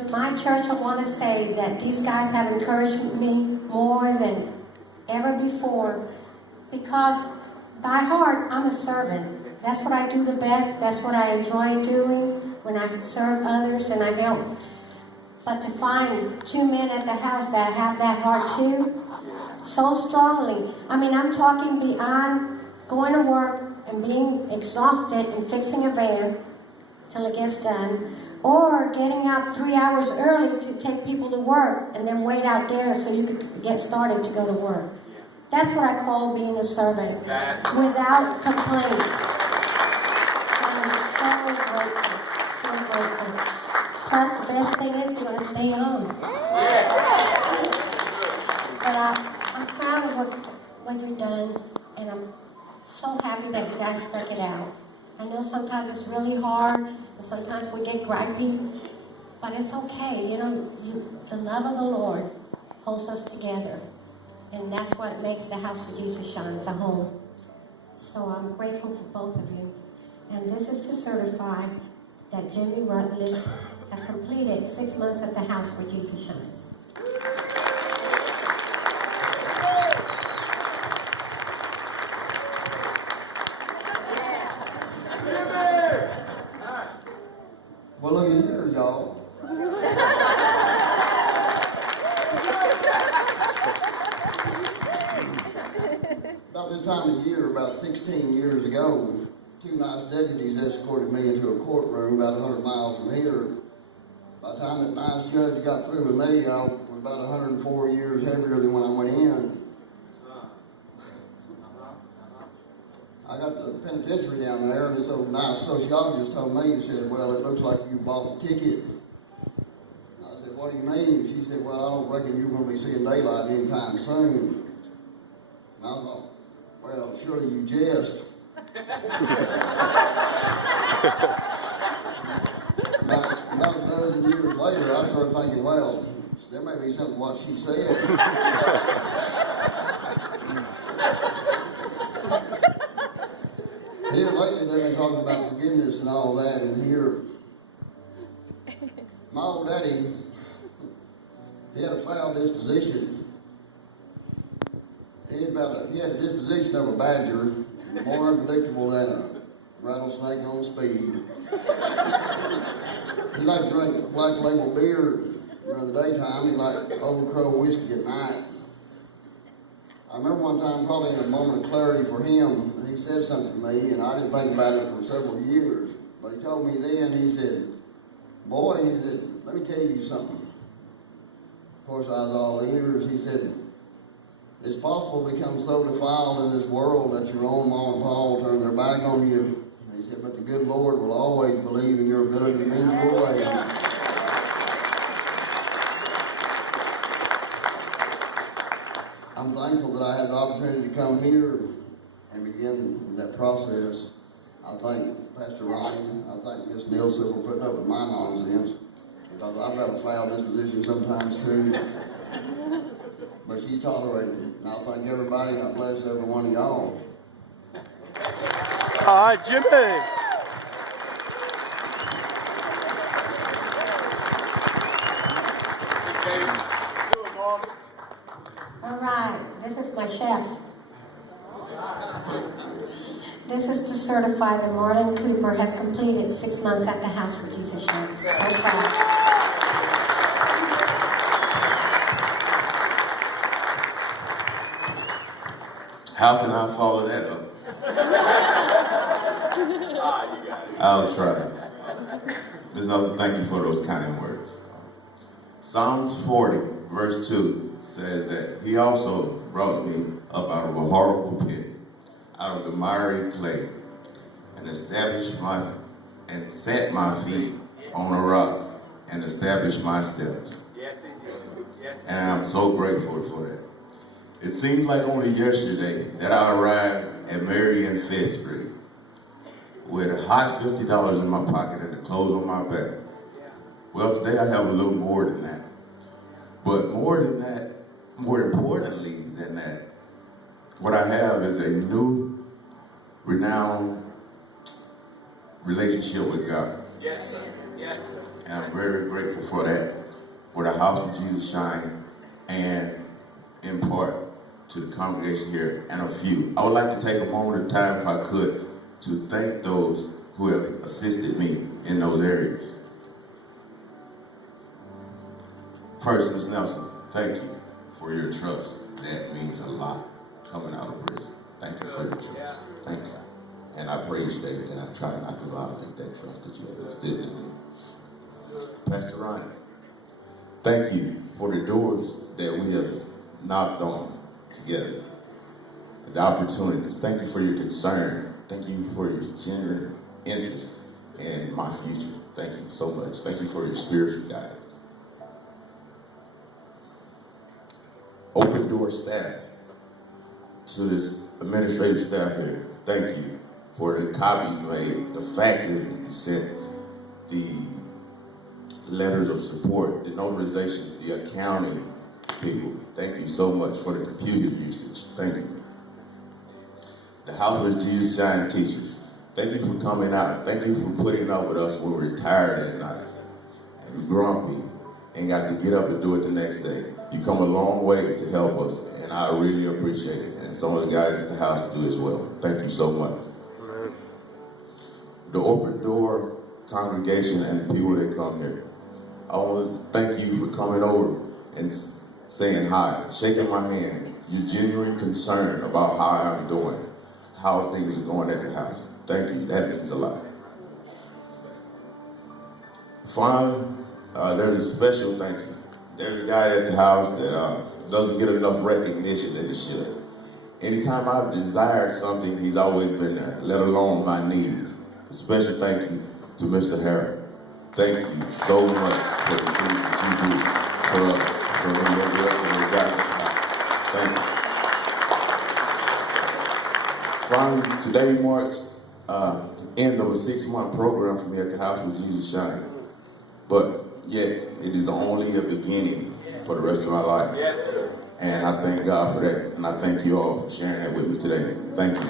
To my church, I want to say that these guys have encouraged me more than ever before, because by heart, I'm a servant. That's what I do the best. That's what I enjoy doing, when I serve others and I help. But to find two men at the house that have that heart too, so strongly. I mean, I'm talking beyond going to work and being exhausted and fixing a van till it gets done, or getting up 3 hours early to take people to work and then wait out there so you could get started to go to work. That's what I call being a servant, without complaints. I'm so grateful, so grateful. Plus, the best thing is they're going to stay on. But I'm proud of what you've done, and I'm so happy that you guys stuck it out. I know sometimes it's really hard, and sometimes we get gripey, but it's okay. You know, the love of the Lord holds us together, and that's what makes the House for Jesus shine as a home. So I'm grateful for both of you. And this is to certify that Jimmy Rutledge has completed 6 months at the House for Jesus Shines. Well, look at here, y'all. About this time of year, about 16 years ago, two nice deputies escorted me into a courtroom about 100 miles from here. By the time that nice judge got through with me, I was about 104 years heavier than when I went in. I got the penitentiary down there, and this old nice sociologist told me, he said, well, it looks like you bought a ticket. I said, what do you mean? She said, well, I don't reckon you're going to be seeing daylight anytime soon. And I thought, well, surely you jest. About a dozen years later, I started thinking, well, there may be something what she said. Here lately, they've been talking about forgiveness and all that, and here, my old daddy, he had a foul disposition. He had a disposition of a badger, more unpredictable than a rattlesnake on speed. He liked to drink Black Label beer during the daytime. He liked Old Crow whiskey at night. I remember one time, probably in a moment of clarity for him, he said something to me, and I didn't think about it for several years. But he told me then, he said, boy, he said, let me tell you something. Of course, I was all ears. He said, it's possible to become so defiled in this world that your own mom and pa will turn their back on you. And he said, but the good Lord will always believe in your ability to mend your ways. I'm thankful that I had the opportunity to come here and begin that process. I thank Pastor Ryan, I thank Miss Nielsen for putting up with my nonsense, because I've got a foul disposition sometimes too. But she tolerated it. And I thank everybody, and I bless every one of y'all. All right, Jimmy. All right, this is my chef. This is to certify that Marlon Cooper has completed 6 months at the House for Jesus Shines. So proud. How can I follow that up? I'll try. Ms. Nelson, thank you for those kind words. Psalms 40, verse 2 says that he also brought me up out of a horrible pit, out of the miry clay, and set my feet on a rock, and established my steps. Yes, he did. Yes. And I'm so grateful for that. It seems like only yesterday that I arrived at Marion Fifth Street with a hot $50 in my pocket and the clothes on my back. Well, today I have a little more than that. But more than that, more importantly than that, what I have is a new, renowned relationship with God. Yes, sir. Yes, sir. And I'm very grateful for that, for the house of Jesus shine, and in part to the congregation here and a few. I would like to take a moment of time, if I could, to thank those who have assisted me in those areas. First, Ms. Nelson, thank you for your trust. That means a lot coming out of prison. Thank you for your trust. Thank you. And I pray you stay, and I try not to violate that trust that you have instilled in me. Pastor Ryan, thank you for the doors that we have knocked on together. The opportunities. Thank you for your concern. Thank you for your genuine interest in my future. Thank you so much. Thank you for your spiritual guidance. Open door staff, to this administrative staff here, thank you for the copies made, the faxes you sent, the letters of support, the notarization, the accounting people. Thank you so much for the computer usage. Thank you. The House of Jesus Shine teachers, thank you for coming out. Thank you for putting up with us when we're tired at night and grumpy and got to get up and do it the next day. You come a long way to help us, and I really appreciate it. And some of the guys at the house do as well. Thank you so much. The open door congregation and the people that come here, I want to thank you for coming over and saying hi, shaking my hand. Your genuine concern about how I'm doing, how things are going at the house. Thank you. That means a lot. Finally, there's a special thank you. There's a guy at the house that doesn't get enough recognition that he should. Anytime I've desired something, he's always been there, let alone my needs. A special thank you to Mr. Harris. Thank you so much for the things that you do for us, for the rest of the guys at the house. Thank you. Finally, today marks the end of a 6-month program for me at the House of Jesus Shine. But yet, it is only the beginning for the rest of my life. Yes, sir. And I thank God for that. And I thank you all for sharing that with me today. Thank you.